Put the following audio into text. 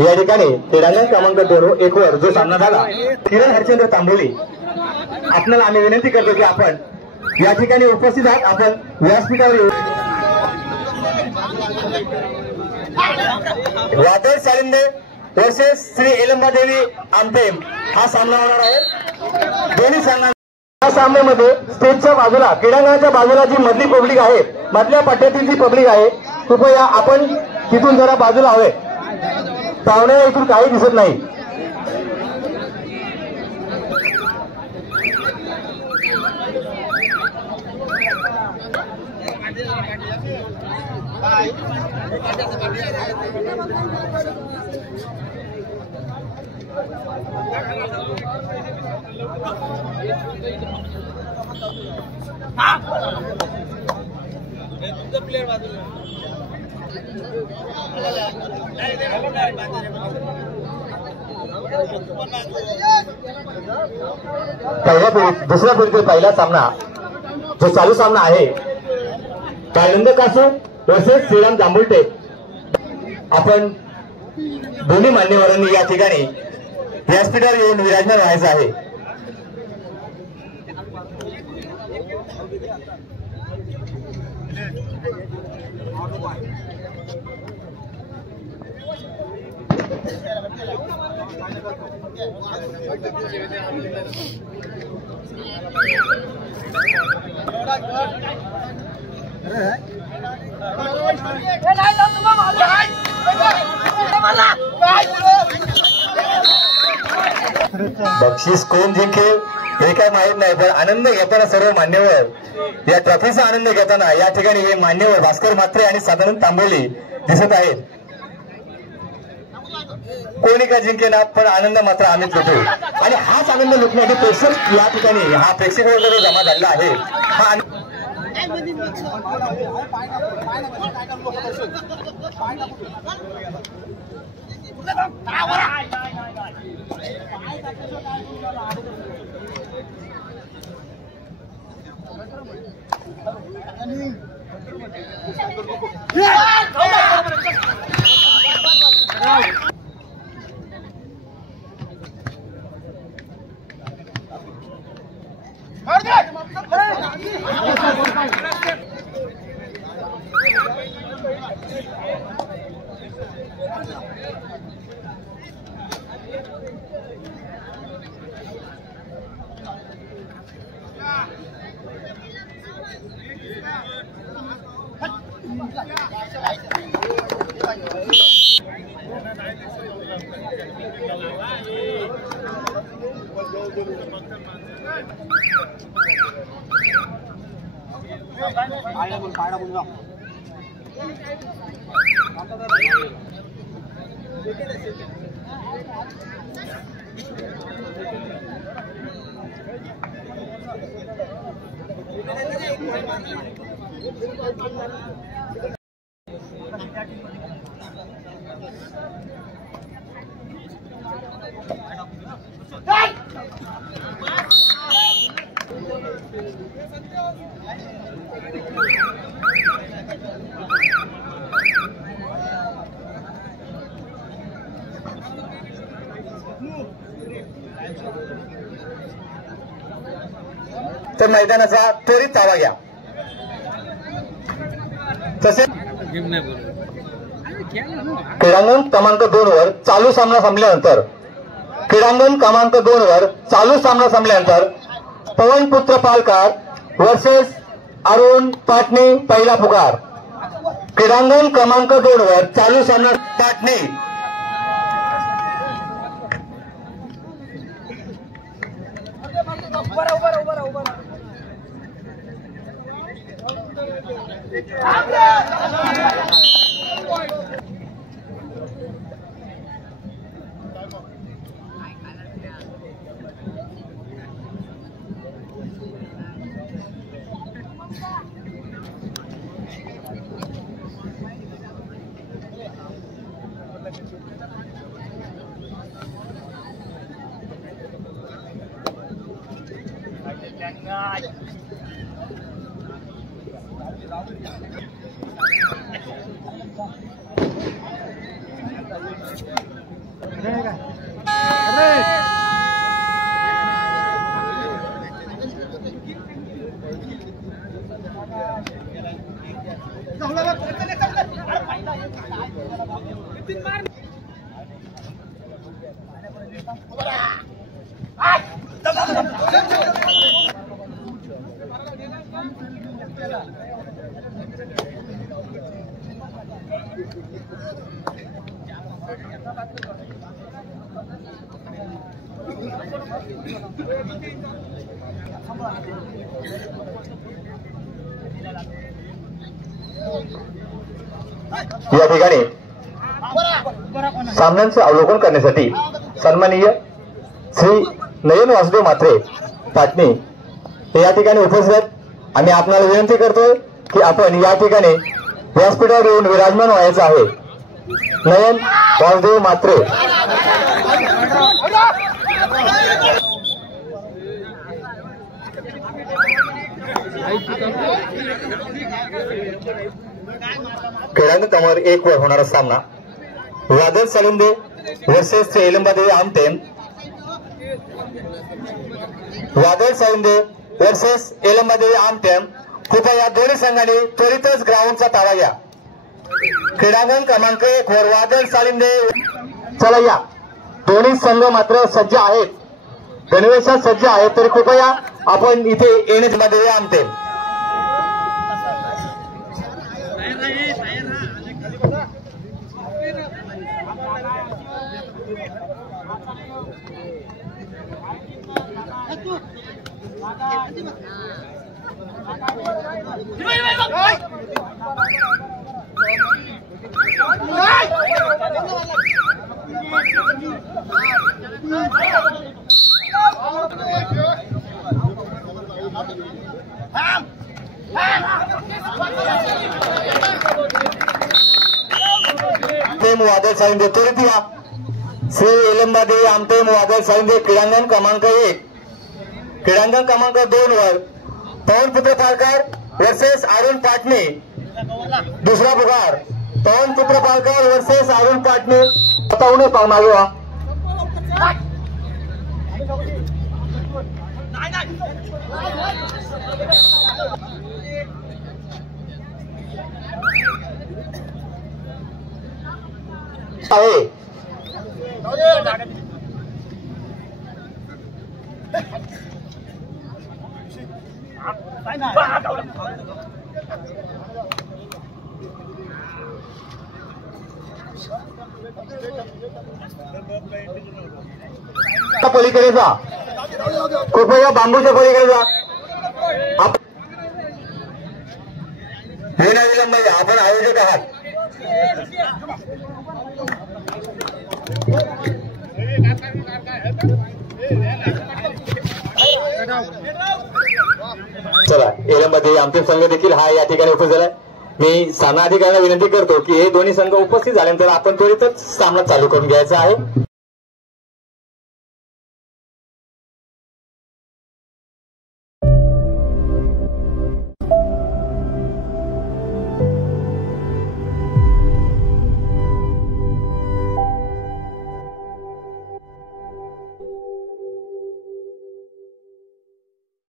या ठिकाणी क्रीडांगण क्रमांक 2 1 वर जो सामना झाला किरण हरचंद्र तांबोली, आपल्याला आम्ही विनंती करतो की आपण या ठिकाणी उपस्थित आहात, आपण व्यासपीठावर येऊ. वादळ सालिंदे वर्सेस श्री एलंबादेवी आमटेम हा सामना होणार आहे. दोन्ही सामना या सामन्यामध्ये स्टेजच्या बाजूला क्रीडांगणाच्या बाजूला जी मधली पब्लिक आहे, मधल्या पट्ट्यातील जी पब्लिक आहे, कृपया आपण तिथून जरा बाजूला हवे. पाहुणे इथून काही दिसत नाही. दुसऱ्या फेरीतील पहिला सामना जो चालू सामना आहे काळिंद कासू वर्सेस श्रीराम जांभुलटे. आपण दोन्ही मान्यवरांनी या ठिकाणी व्यासपीठावर येऊन विराजमान व्हायचं आहे. बक्षीस कोण जिंकेल हे काय माहित नाही, पण आनंद घेताना सर्व मान्यवर या ट्रॉफीचा आनंद घेताना या ठिकाणी हे मान्यवर भास्कर म्हात्रे आणि सदानंद तांबोली दिसत आहेत. कोणी का जिंकेना, पण आनंद मात्र आम्हीच घेतो. आणि हाच आनंद लुटण्यासाठी प्रेक्षक या ठिकाणी हा प्रेक्षक वर्ग जो जमा झालेला आहे हा तर मैदानाचा त्वरित ताबा घ्या. तसेच क्रीडांगण क्रमांक 2 वर चालू सामना संपल्यानंतर पवनपुत्र पालकर वर्सेस अरुण पाटणे पहिला पुकार. क्रीडांगण क्रमांक 2 वर चालू सामना पाटणे या ठिकाणी सामन्यांचे अवलोकन करण्यासाठी सन्माननीय श्री नयन वासुदेव म्हात्रे पाटणी हे या ठिकाणी उपस्थित आहेत। आम्ही आपल्याला विनंती करतोय की आपण या ठिकाणी व्यासपीठावर येऊन विराजमान व्हायचं आहे। नयन वासुदेव म्हात्रे खेळाडू क्रमांक 1 वर होणारा सामना वादळ सालिंदे वर्सेस श्री एलंबादेवी आमटेम। वादळ सालिंदे वर्सेस एलंबादेवी आमटेम। कृपया या दोन्ही संघांनी त्वरितच ग्राउंडचा ताबा घ्या। क्रीडांगण क्रमांक 1 वर वादळ सालिंदे, चला या दोन्ही संघ मात्र सज्ज आहेत, गणवेशात सज्ज आहेत, तरी कृपया आपण इथे येण्यामध्ये आमटेम। वादळ सालिंदे त्वरित या। श्री एलंबादेवी आमटेम वादळ सालिंदे क्रीडांगण क्रमांक 1, क्रीडांगण क्रमांक 2 वर पवनपुत्र पालकर वर्सेस अरुण पाटणे। दुसरा पुकार पवनपुत्र पालकर वर्सेस अरुण पाटणे। बताऊने मागे व्हा। आहे पलीकडे जा, कृपया बांबूच्या पलीकडे जा। विना विलंब आपण आयोजक आहात। चला एलंबादेवी आमटेम संघ देखील हा या ठिकाणी उपस्थित झाला। मी सामना अधिकाऱ्यांना विनंती करतो की हे दोन्ही संघ उपस्थित झाल्यानंतर आपण त्वरितच सामना चालू करून घ्यायचा आहे।